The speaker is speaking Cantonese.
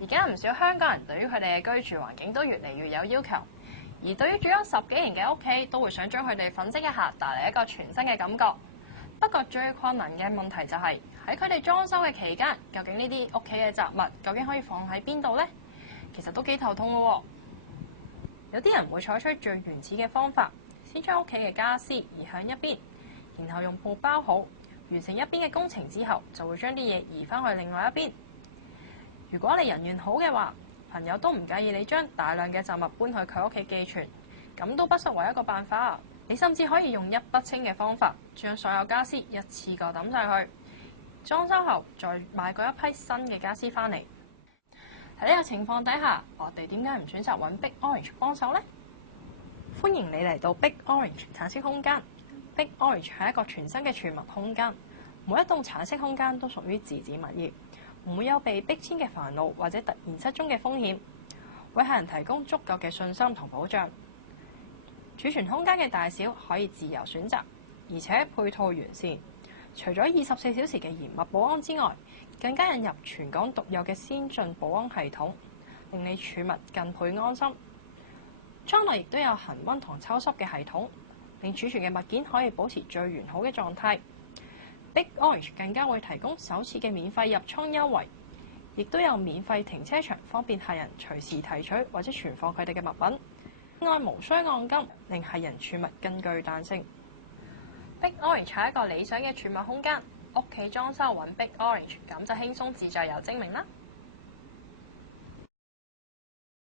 而家唔少香港人對於佢哋嘅居住環境都越嚟越有要求，而對於住咗10幾年嘅屋企，都會想將佢哋粉飾一下，帶嚟一個全新嘅感覺。不過最困難嘅問題就係喺佢哋裝修嘅期間，究竟呢啲屋企嘅雜物究竟可以放喺邊度呢？其實都幾頭痛嘅喎。有啲人會採取最原始嘅方法，先將屋企嘅家私移向一邊，然後用布包好，完成一邊嘅工程之後，就會將啲嘢移翻去另外一邊。如果你人緣好嘅話，朋友都唔介意你將大量嘅雜物搬去佢屋企寄存，咁都不失為一個辦法。你甚至可以用一筆清嘅方法，將所有家私一次過抌晒去，裝修後再買過一批新嘅家私翻嚟。喺呢個情況底下，我哋點解唔選擇揾 Big Orange 幫手呢？歡迎你嚟到 Big Orange 橙色空間。Big Orange 係一個全新嘅儲物空間，每一棟橙色空間都屬於自置物業，唔會有被逼遷嘅煩惱或者突然失蹤嘅風險，為客人提供足夠嘅信心同保障。儲存空間嘅大小可以自由選擇，而且配套完善。除咗24小時嘅嚴密保安之外，更加引入全港獨有嘅先進保安系統，令你儲物更倍安心。裝內亦都有恆溫同抽濕嘅系統，令儲存嘅物件可以保持最完好嘅狀態。Big Orange 更加會提供首次嘅免費入倉優惠，亦都有免費停車場，方便客人隨時提取或者存放佢哋嘅物品。另外無需按金，令客人儲物更具彈性。Big Orange 係一個理想嘅儲物空間，屋企裝修揾 Big Orange，咁就輕鬆自在又精明啦〜